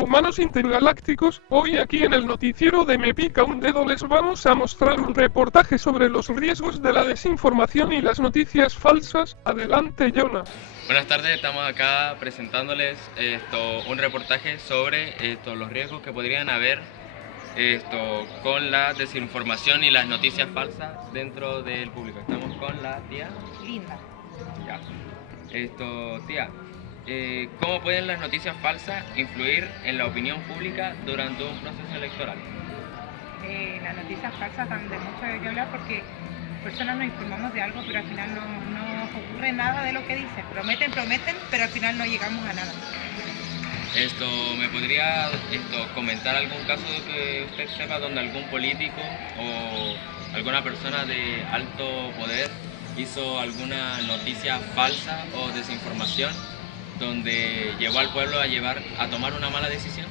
humanos intergalácticos. Hoy aquí en el noticiero de Me Pica un Dedo les vamos a mostrar un reportaje sobre los riesgos de la desinformación y las noticias falsas. Adelante, Jonas. Buenas tardes, estamos acá presentándoles un reportaje sobre los riesgos que podrían haber con la desinformación y las noticias falsas dentro del público. Estamos con la tía Linda. Ya. Tía, ¿cómo pueden las noticias falsas influir en la opinión pública durante un proceso electoral? Las noticias falsas dan de mucho de qué hablar porque personas nos informamos de algo, pero al final no ocurre nada de lo que dicen. Prometen, pero al final no llegamos a nada. ¿Me podría comentar algún caso que usted sepa donde algún político o alguna persona de alto poder hizo alguna noticia falsa o desinformación donde llevó al pueblo a tomar una mala decisión?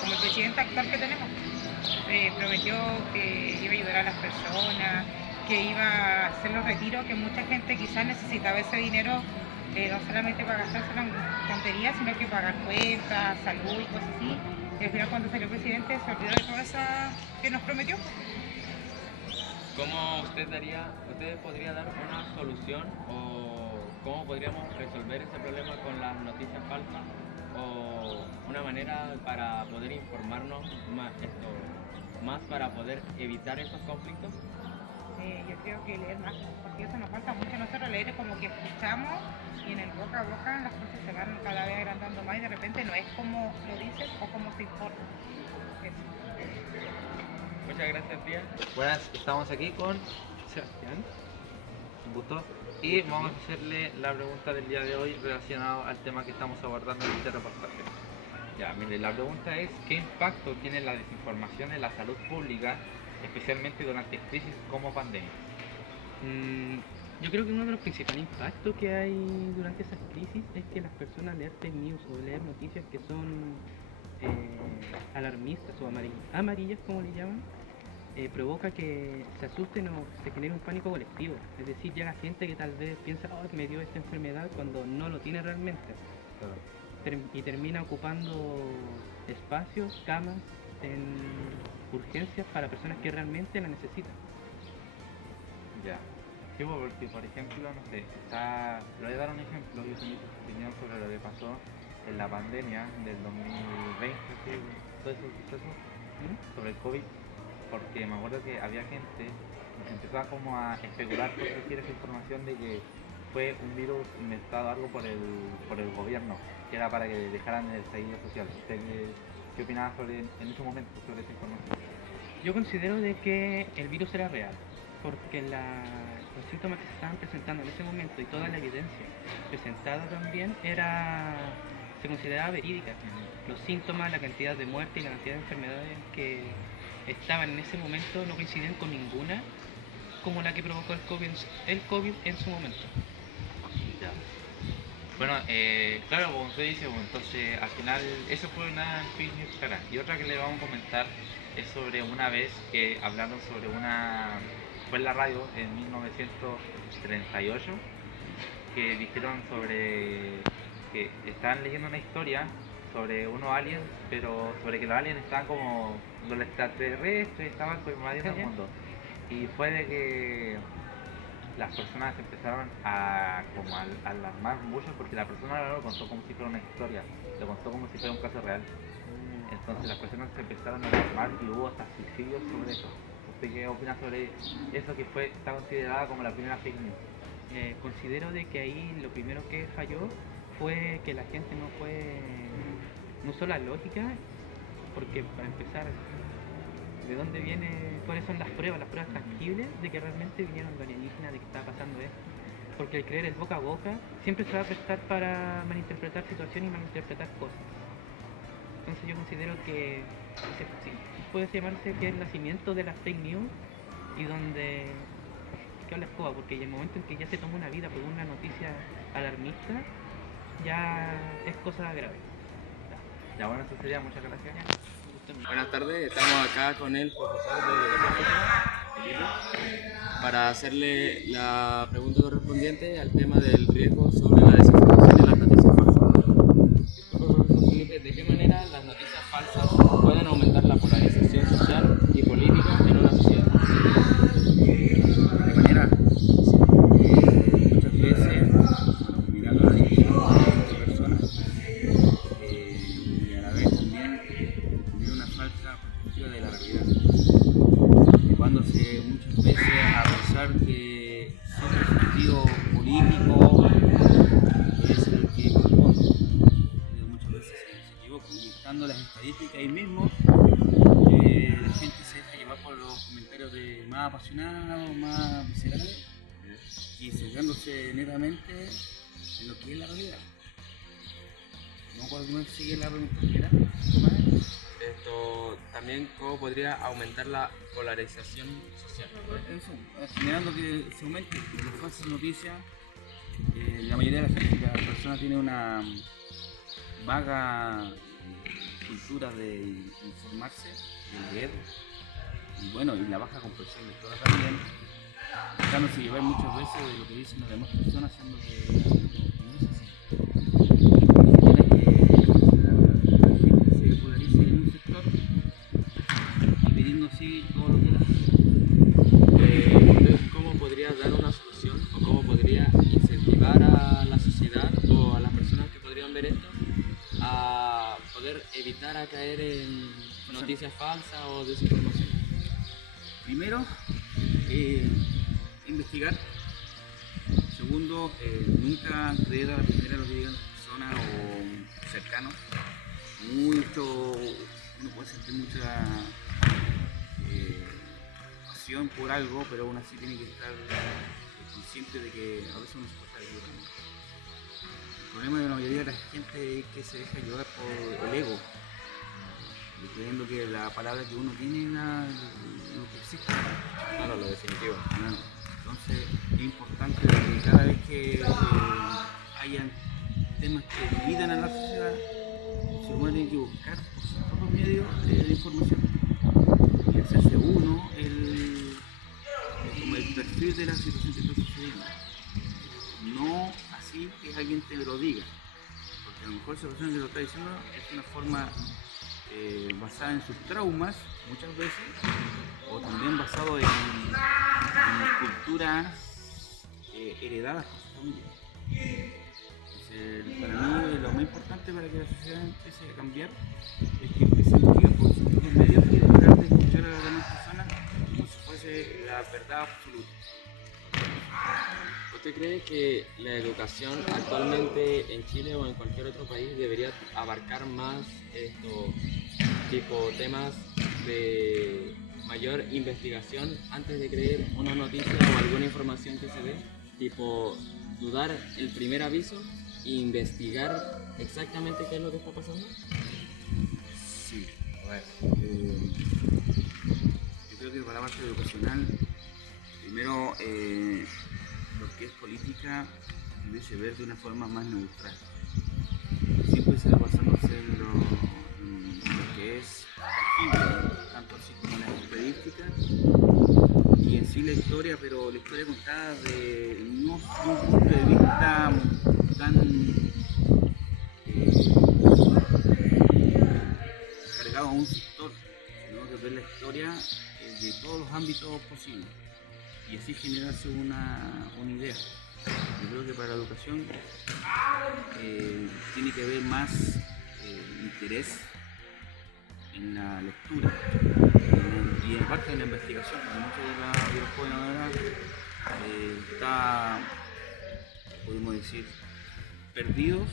Como el presidente actual que tenemos, prometió que iba a ayudar a las personas, que iba a hacer los retiros, que mucha gente quizás necesitaba ese dinero, no solamente para gastárselo en tonterías, sino que pagar cuentas, salud y cosas así. Y al final cuando salió el presidente se olvidó de todo eso que nos prometió. ¿Cómo usted podría dar una solución o cómo podríamos resolver ese problema con las noticias falsas o una manera para poder informarnos más para poder evitar esos conflictos? Yo creo que leer más, porque eso nos falta mucho. Nosotros leer es como que escuchamos y en el boca a boca las cosas se van cada vez agrandando más y de repente no es como lo dicen o como se informa. Eso. Muchas gracias, tía. Buenas, estamos aquí con Sebastián, un gusto, y vamos a hacerle la pregunta del día de hoy relacionado al tema que estamos abordando en este reportaje. Ya, mire, la pregunta es: ¿qué impacto tiene la desinformación en la salud pública, especialmente durante crisis como pandemia? Yo creo que uno de los principales impactos que hay durante esas crisis es que las personas leer fake news o leer noticias que son alarmistas o amarillas como le llaman, provoca que se asusten o se genere un pánico colectivo. Es decir, llega gente que tal vez piensa, oh, me dio esta enfermedad cuando no lo tiene realmente. Y termina ocupando espacios, camas en urgencias para personas que realmente la necesitan. Ya. Sí, porque por ejemplo, no sé, le voy a dar un ejemplo, yo tengo mi opinión sobre lo que pasó en la pandemia del 2020, ¿sí? Todo eso suceso sobre el COVID, porque me acuerdo que había gente que empezaba como a especular por decir esa información de que fue un virus inventado algo por el gobierno, que era para que dejaran el estallido social. ¿Usted qué opinaba en ese momento sobre esa información? Yo considero de que el virus era real, porque los síntomas que se estaban presentando en ese momento y toda la evidencia presentada también se consideraba verídica. Los síntomas, la cantidad de muertes y la cantidad de enfermedades que estaban en ese momento no coinciden con ninguna como la que provocó el COVID en su momento. Ya. Bueno, claro, como usted dice, bueno, entonces al final eso fue una fake news clara. Y otra que le vamos a comentar es sobre una vez que hablaron sobre fue en la radio en 1938, que dijeron sobre que estaban leyendo una historia sobre unos aliens, pero sobre que los aliens estaban como los extraterrestres, estaban invadiendo el mundo. Y fue de que las personas empezaron a alarmar mucho porque la persona no lo contó como si fuera una historia, lo contó como si fuera un caso real. Entonces las personas se empezaron a alarmar y hubo hasta suicidios sobre eso. ¿Usted qué opina sobre eso que está considerada como la primera fake news? Considero de que ahí lo primero que falló fue que la gente no usó la lógica, porque para empezar, ¿de dónde cuáles son las pruebas tangibles de que realmente vinieron los alienígenas, de que estaba pasando esto? Porque el creer el boca a boca siempre se va a prestar para malinterpretar situaciones y malinterpretar cosas. Entonces yo considero que puede llamarse que es el nacimiento de la fake news y donde que habla escoba, porque en el momento en que ya se toma una vida por una noticia alarmista, ya es cosa grave. Ya bueno, eso sería, muchas gracias. Buenas tardes, estamos acá con el profesor de Física para hacerle la pregunta correspondiente al tema del riesgo sobre la desinformación y las noticias falsas. Disculpe, profesor Felipe, ¿de qué manera empiece a pensar que cierto sentido político es el que corresponde. Muchas veces se equivoca, y estando las estadísticas ahí mismo, la gente se deja llevar por los comentarios de más apasionados, más viscerales, y centrándose netamente en lo que es la realidad. No podemos seguir la pregunta, ¿verdad? Esto también cómo podría aumentar la polarización social. Eso, generando que se aumente las falsas noticias. La mayoría de las personas tiene una vaga cultura de informarse, de leer, y bueno, y la baja comprensión lectora también, dejándose llevar muchas veces de lo que dicen las demás personas, siendo que no es así. Genera que la gente se polarice en un sector, dividiendo así todo lo que es la sociedad. Entonces, ¿cómo podría dar una solución o cómo podría incentivar a la sociedad o a las personas que podrían ver esto a poder evitar a caer en noticias falsas o desinformación? Primero, investigar. Segundo, nunca creer a la primera lo que digan las personas o cercanos. Uno puede sentir mucha pasión por algo, pero aún así tiene que estar consciente de que a veces uno se puede estar equivocando. El problema de la mayoría de la gente es que se deja llevar por el ego, creyendo que la palabra que uno tiene es lo que existe. Claro, lo definitivo. Bueno, entonces es importante que cada vez que hayan temas que dividan a la sociedad, se pueden que buscar por sus propios medios de información y hacerse uno como el perfil de la situación que está sucediendo. No así que alguien te lo diga, porque a lo mejor esa persona que lo está diciendo es una forma basada en sus traumas muchas veces, o también basado en culturas heredadas por su familia. Entonces, para mí lo más importante para que la sociedad empiece a cambiar es que empiece a investigar por sus propios medios y dejar de escuchar a las demás personas como si fuese la verdad absoluta. ¿Usted cree que la educación actualmente en Chile o en cualquier otro país debería abarcar más tipo temas de mayor investigación antes de creer una noticia o alguna información que se dé? Tipo, dudar el primer aviso e investigar exactamente qué es lo que está pasando. Sí, a ver. Yo creo que para la parte educacional, primero, lo que es política debe ver de una forma más neutral. Siempre se va basándose en lo que es tangible, tanto así como la estadística y en sí la historia, pero la historia contada no de un punto de vista tan cargado a un sector, sino que ver la historia de todos los ámbitos posibles y así generarse una idea. Yo creo que para la educación tiene que haber más interés en la lectura y en parte en la investigación, porque muchos de los jóvenes ahora están, podemos decir, perdidos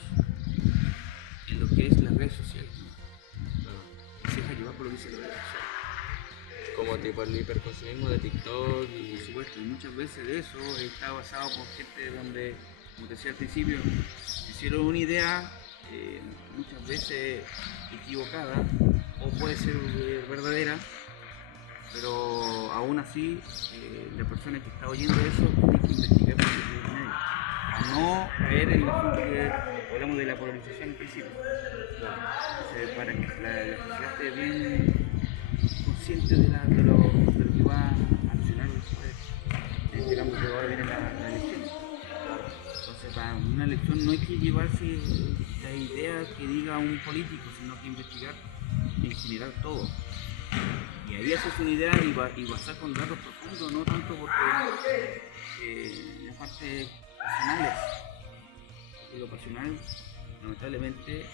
en lo que es las redes sociales, ¿no? Se deja llevar por lo que dicen las redes sociales. Como tipo el hiperconsumismo de TikTok y... Por supuesto, y muchas veces de eso está basado por gente donde, como te decía al principio, hicieron una idea muchas veces equivocada o puede ser verdadera, pero aún así la persona que está oyendo eso tiene que investigar por su propio medio, no caer en el asunto que hablamos de la polarización al principio. Entonces, para que la sociedad esté bien consciente de lo que va a accionar después, digamos que ahora viene la elección. Entonces, para una elección no hay que llevarse la idea que diga un político, sino que investigar en general todo. Y ahí haces una idea y basar con datos profundos, no tanto porque la parte pasionales. Porque lo pasional, lamentablemente,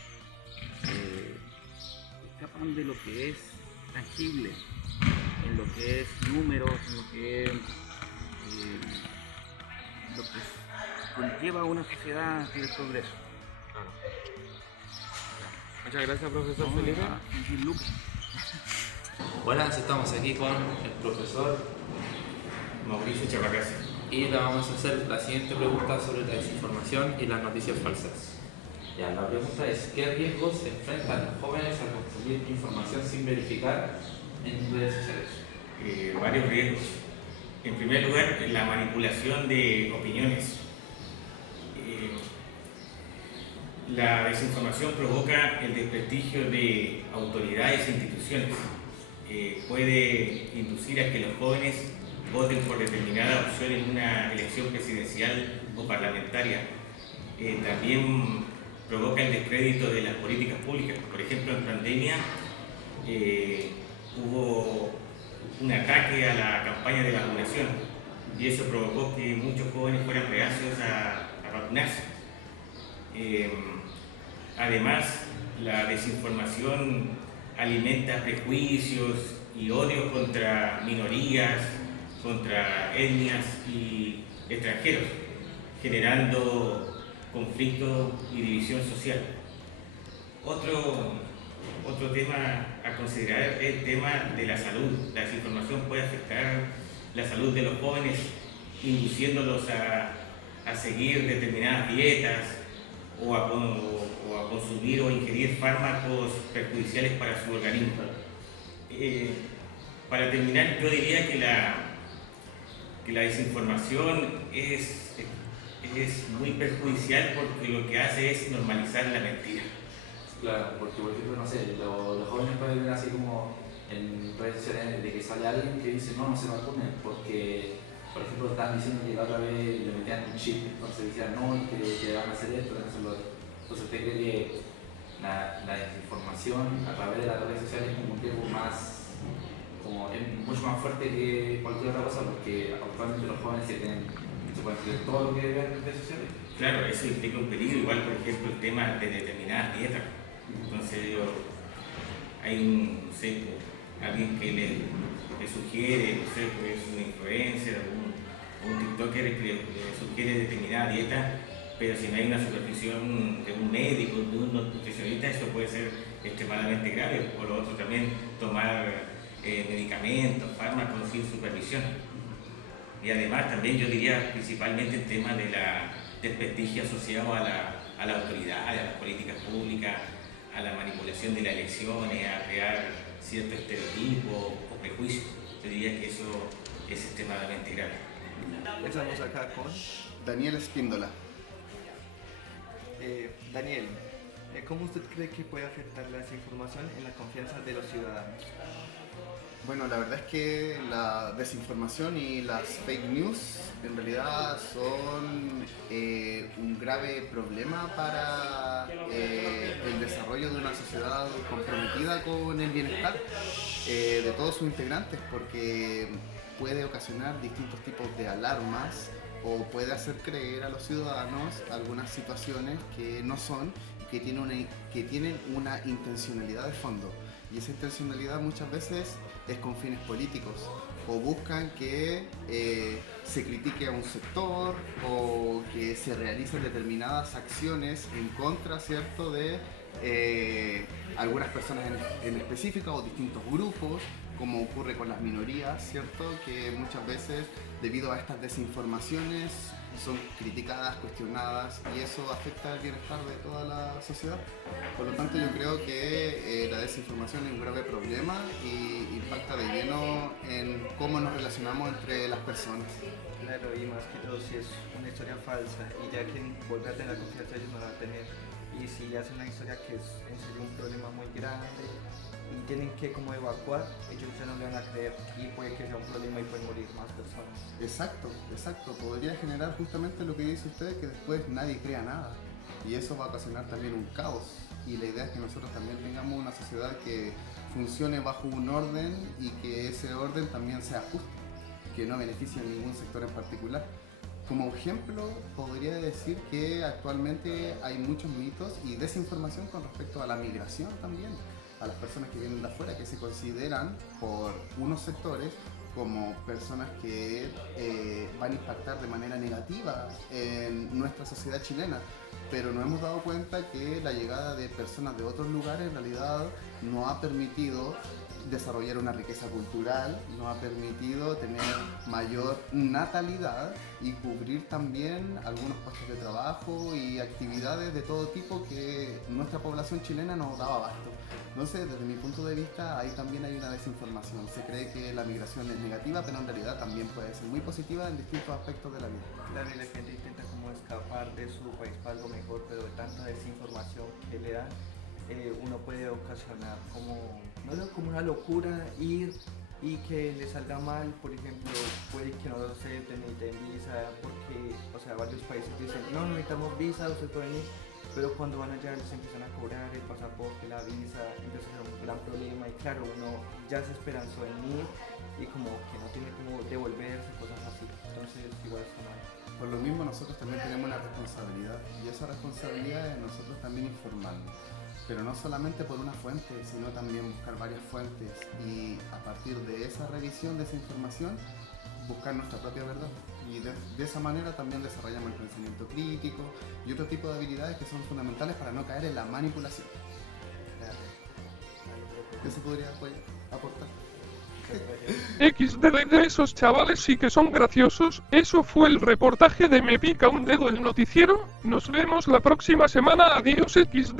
escapan de lo que es tangible, en lo que es números, en lo que es lleva a una sociedad del progreso. Claro. Muchas gracias, profesor No, Felipe. Lucas. Buenas, estamos aquí con el profesor Mauricio Chapacase. y le vamos a hacer la siguiente pregunta sobre la desinformación y las noticias falsas. Ya, la pregunta es, ¿qué riesgos se enfrentan los jóvenes al consumir información sin verificar en redes sociales? Varios riesgos. En primer lugar, la manipulación de opiniones. La desinformación provoca el desprestigio de autoridades e instituciones. Puede inducir a que los jóvenes voten por determinada opción en una elección presidencial o parlamentaria. También provoca el descrédito de las políticas públicas. Por ejemplo, en pandemia hubo un ataque a la campaña de vacunación y eso provocó que muchos jóvenes fueran reacios a vacunarse. Además, la desinformación alimenta prejuicios y odios contra minorías, contra etnias y extranjeros, generando conflicto y división social. Otro tema a considerar es el tema de la salud. La desinformación puede afectar la salud de los jóvenes, induciéndolos a seguir determinadas dietas o a consumir o ingerir fármacos perjudiciales para su organismo. Para terminar, yo diría que la desinformación es muy perjudicial porque lo que hace es normalizar la mentira. Claro, porque por ejemplo, no sé, los jóvenes pueden ver así como en redes sociales de que sale alguien que dice no se vacunen porque, por ejemplo, estaban diciendo que la otra vez le metían un chip, entonces decían no, que van a hacer esto, van a hacer lo otro. Entonces usted cree que la desinformación a través de las redes sociales es como un tiempo más, como es mucho más fuerte que cualquier otra cosa porque actualmente los jóvenes se pueden creer todo lo que ven en redes sociales. Claro, eso implica un peligro, igual por ejemplo el tema de determinadas dietas. Entonces hay no sé, alguien que le sugiere, no sé, pues un influencer o un tiktoker que le sugiere determinada dieta, pero si no hay una supervisión de un médico, de un nutricionista, eso puede ser extremadamente grave. Por lo otro también tomar medicamentos, fármacos sin supervisión. Y además también yo diría principalmente el tema del desprestigio asociado a la autoridad, a las políticas públicas, a la manipulación de las elecciones, a crear ciertos estereotipos o prejuicios. Yo diría que eso es extremadamente grave. Estamos acá con Daniel Espíndola. Daniel. ¿Cómo usted cree que puede afectar la desinformación en la confianza de los ciudadanos? Bueno, la verdad es que la desinformación y las fake news en realidad son un grave problema para el desarrollo de una sociedad comprometida con el bienestar de todos sus integrantes, porque puede ocasionar distintos tipos de alarmas o puede hacer creer a los ciudadanos algunas situaciones que no son, que tienen una intencionalidad de fondo. Y esa intencionalidad muchas veces es con fines políticos, o buscan que se critique a un sector o que se realicen determinadas acciones en contra, ¿cierto?, de algunas personas en específico o distintos grupos, como ocurre con las minorías, ¿cierto?, que muchas veces debido a estas desinformaciones son criticadas, cuestionadas, y eso afecta el bienestar de toda la sociedad. Por lo tanto, yo creo que la desinformación es un grave problema y impacta de lleno en cómo nos relacionamos entre las personas. Claro, y más que todo si es una historia falsa y ya que volver a tener confianza ellos no la van a tener, y si hacen una historia que es en serio un problema muy grande y tienen que como evacuar, ellos ya no le van a creer y puede que sea un problema y pueden morir más personas. Exacto, exacto. Podría generar justamente lo que dice usted, que después nadie crea nada. Y eso va a ocasionar también un caos. Y la idea es que nosotros también tengamos una sociedad que funcione bajo un orden y que ese orden también sea justo, que no beneficie a ningún sector en particular. Como ejemplo, podría decir que actualmente hay muchos mitos y desinformación con respecto a la migración también, a las personas que vienen de afuera, que se consideran por unos sectores como personas que van a impactar de manera negativa en nuestra sociedad chilena, pero nos hemos dado cuenta que la llegada de personas de otros lugares en realidad no ha permitido desarrollar una riqueza cultural, nos ha permitido tener mayor natalidad y cubrir también algunos puestos de trabajo y actividades de todo tipo que nuestra población chilena nos daba abasto. Entonces, desde mi punto de vista, ahí también hay una desinformación. Se cree que la migración es negativa, pero en realidad también puede ser muy positiva en distintos aspectos de la vida. Claro, y la gente intenta como escapar de su país para algo mejor, pero de tanta desinformación que le dan, uno puede ocasionar como una locura, ir y que le salga mal. Por ejemplo, puede que no se necesiten visa, porque, o sea, varios países dicen, no necesitamos visa, usted puede venir, pero cuando van allá les empiezan a cobrar el pasaporte, la visa, empieza a ser un gran problema, y claro, uno ya se esperanzó en ir y como que no tiene como devolverse, cosas así, entonces igual está mal. Por lo mismo, nosotros también tenemos una responsabilidad, y esa responsabilidad es nosotros también informarnos. Pero no solamente por una fuente, sino también buscar varias fuentes y a partir de esa revisión de esa información, buscar nuestra propia verdad. Y de esa manera también desarrollamos el pensamiento crítico y otro tipo de habilidades que son fundamentales para no caer en la manipulación. ¿Qué se podría aportar? XD de esos chavales sí que son graciosos. Eso fue el reportaje de Me Pica un Dedo el noticiero. Nos vemos la próxima semana. Adiós XD.